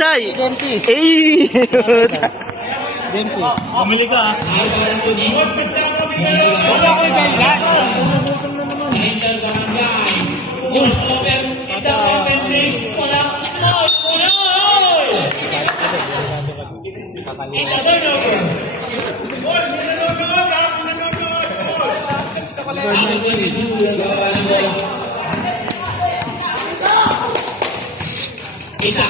Say! Eh! Pumili ka ah. Wala ko yung ganyan. Kita,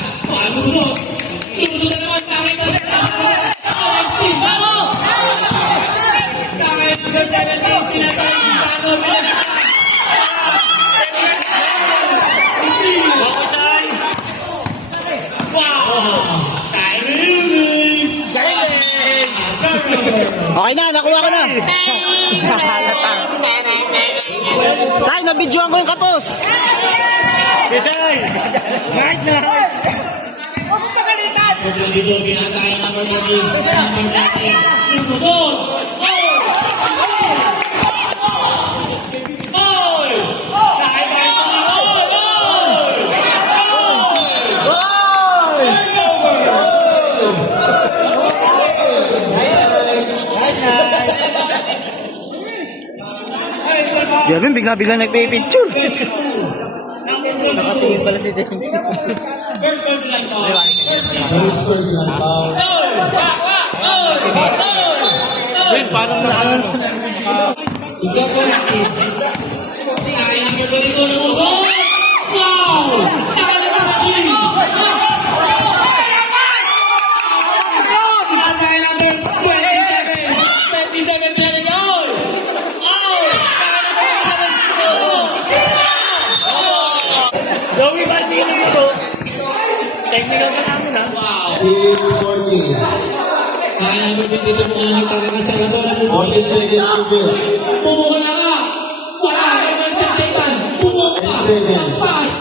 lusot na naman, pangit na siya. Okay na, nakuha ko na. Say, nabidyoan ko yung kapos. Desay! Right na! Huwag mong pagalitan! Dito, ginataya naman natin. Sumunod! Gavin, bigla-bigla nagpipicture. Nakatingin pala si Denji. Parang nakalala. Ikaw po natin. Kaya ang ganito ng uso. Wow! Kaya naman natin. Kaya naman 27 playing goal. Oh! Kaya naman Joey, ba't hindi nyo ito? Technical ka namin ha? wow! 6-14. Kaya naman dito po kami talagang sa gato na 14 seconds to build. Pumuha na ka! Wala ka naman sa taipan! Pumuha ka! 10 seconds. 5,